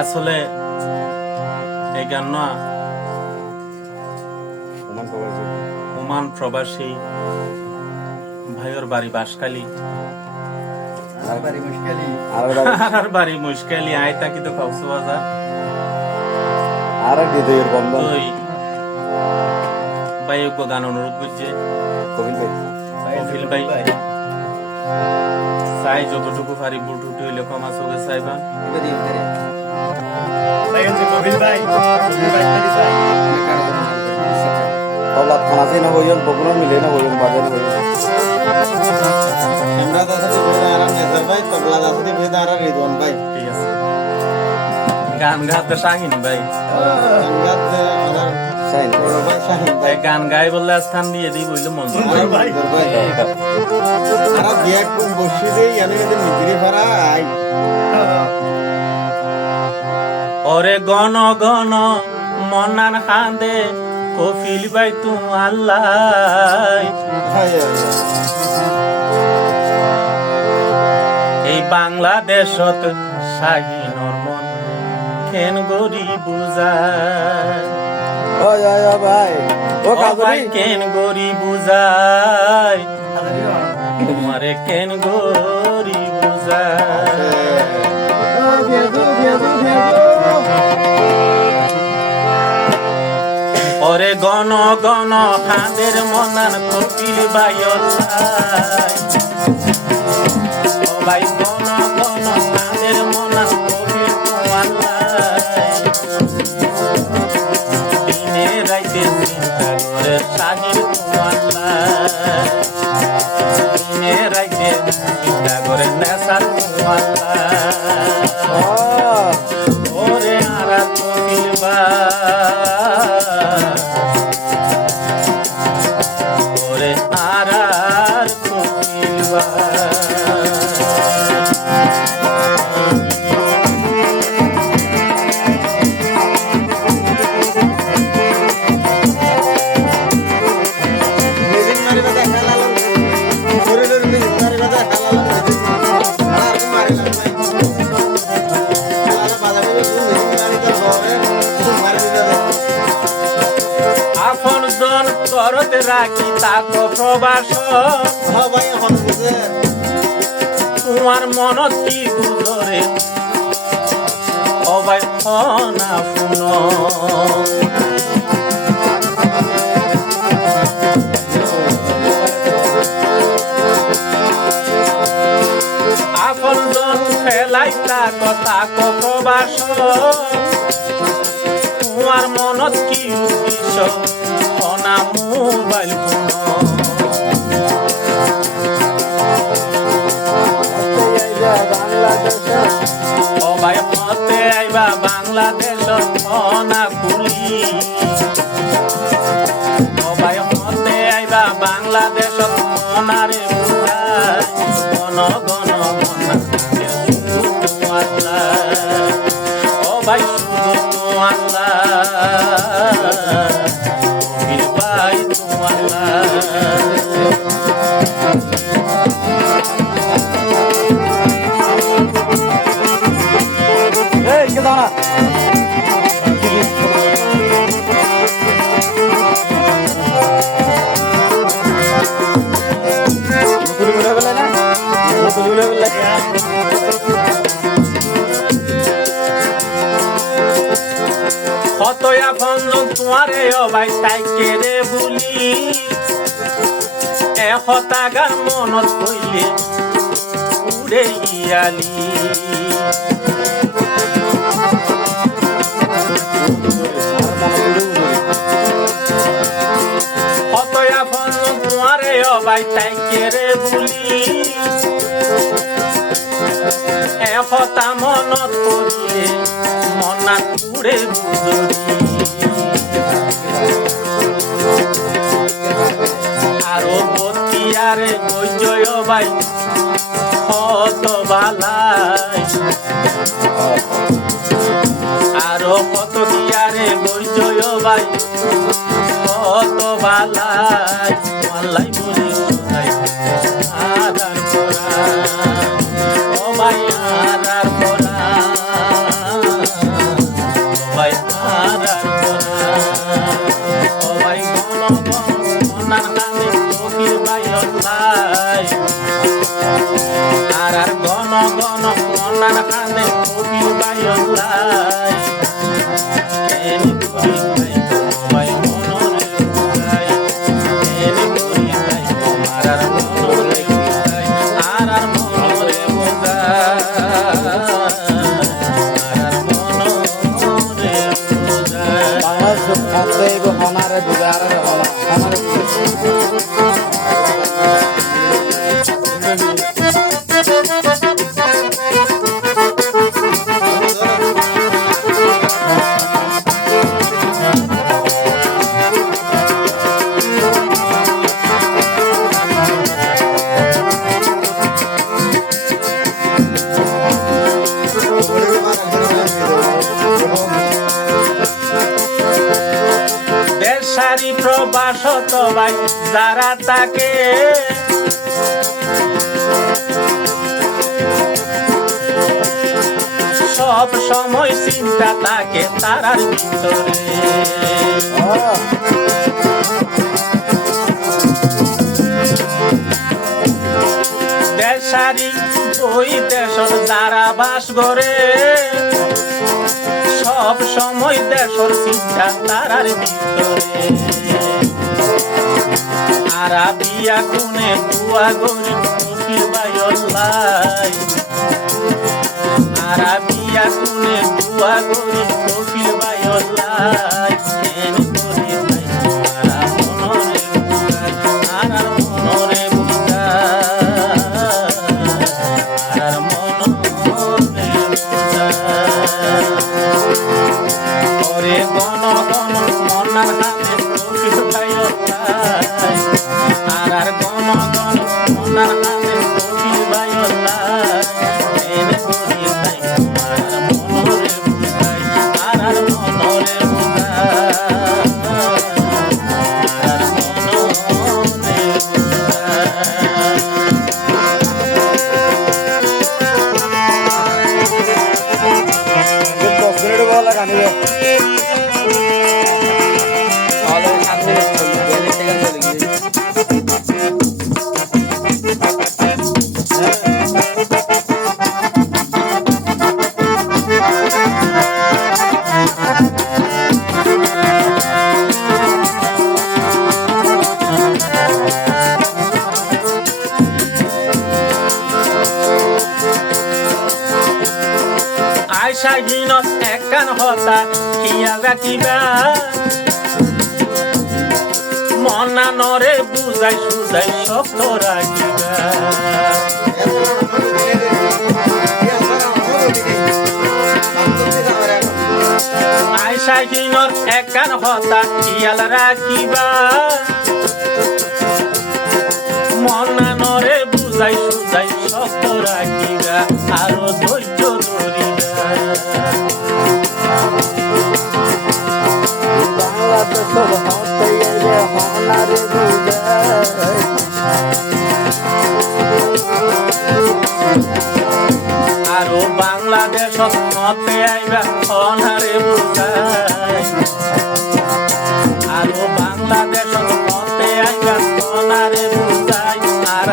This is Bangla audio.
আসলে এই গান না ওমান প্রবাসী ভাইয়ের বাড়ি বাঁশখালী আর বাড়ি মুশকালি আয় থাকি তো কক্সবাজার আর হৃদয়ের বন্ধন ভাই গান অনুরোধ করছে কপিল ভাই চাই যতটুকু পারি বুটুটু হইলে কমা চোখে চাইবা তলাত খানা চাই না হইল বগুনা মিলে না হইল বাজে না হইল ইমরাত আছে বেদা আরাম নেজার ভাই তবলা আছে বেদা আর রিদওয়ান ভাই ঠিক আছে গান গাতে শাহিন ভাই গান গাতে আমার শাহিন বড় ভাই শাহিন ভাই গান গাই বললে স্থান দিয়ে দিই বললে মঞ্জুর ভাই আর বিয়া কোন বসি দেই আমি যদি মিগরি ফারা আই ওরে গণ গণ মনান খান্দে কফিল ভাই তু আল্লাহ এই বাংলাদেশত শাহিনর মন কেন গরি বুঝায় ভাই ও ভাই কেন গরি বুঝায় তোমারে কেন গরি বুঝায় ওরে গণ গণ খাঁদের মনান কপিল ভাই ও ভাই গণ গণ খাঁদের মনান কপিল দিনে রাইতে চিন্তা করে শাহির দিনে রাইতে চিন্তা করে নেশার ওরে আর কপিল ওরে আর কপিল আপন জন করতে রাখি তাকো প্রবাস সবাই এখন বুঝে তোমার মনত কি বুঝরে সবাই না শুন আপন জন খেলাই তাকো তাকো প্রবাস তোমার মনত কি উদ্দেশ্য অনা মোবাইল ফোন ও ভাই মতে আইবা বাংলাদেশ অনা খুলি ও ভাই মতে আইবা বাংলাদেশ অনারে গণ গণ ও ভাই শুধু ভাই এই কে দাঁড়া কতয়া ফন্দন তোমারে ও ভাই তাইকে রে বুলি এশটা গান মনত পইলে উড়ে ইয়ালি কতয়া ফন্দন তোমারে ও ভাই তাইকে রে বুলি এশটা মনত পড়িলে মনা উড়ে বুঝরি আরো বতিয়ারে বৈজয় ভাই কত বালাই আরো কত দিয়ারে বৈজয় ভাই কত বালাই মাল্লাই বলি তারা তাকে সব সময় চিন্তা থাকে তারার ভিতরে দেশারি ওই দেশর যারা বাস করে সব সময় দেশর চিন্তা তারার ভিতরে আরা বিয়া কোনে দুয়া গরিব ফকির বাইল্লাই আরা বিয়া কোনে দুয়া গরিব ফকির বাইল্লাই কেন করি ভাই আরা মনরে বুঝাই আরা মনরে বুঝাই আরা মনরে বুঝাই ওরে গণ গণ মনার হাতে ফকির বাইল্লাই আর গণ গণ মনার হাতে ফকির বাইল্লাই কেন করি ভাই আরা মনরে বুঝাই আরা মনরে বুঝাই আরা মনরে বলা গানি আইসাহীন একান হতা হিয়া রাখিবা মনা নরে বুঝাই সুজাই শক্ত রাখিবা আইসাহীন একান হতা হিয়াল রাখিবা মনা নরে বুঝাই সুজাই শক্ত রাখিবা আরো ধৈর্য ধরিবা আরো বাংলাদেশ মতে আইবা অনারে বুঝাই আরো বাংলাদেশ মতে আইবা অনারে বুঝাই আর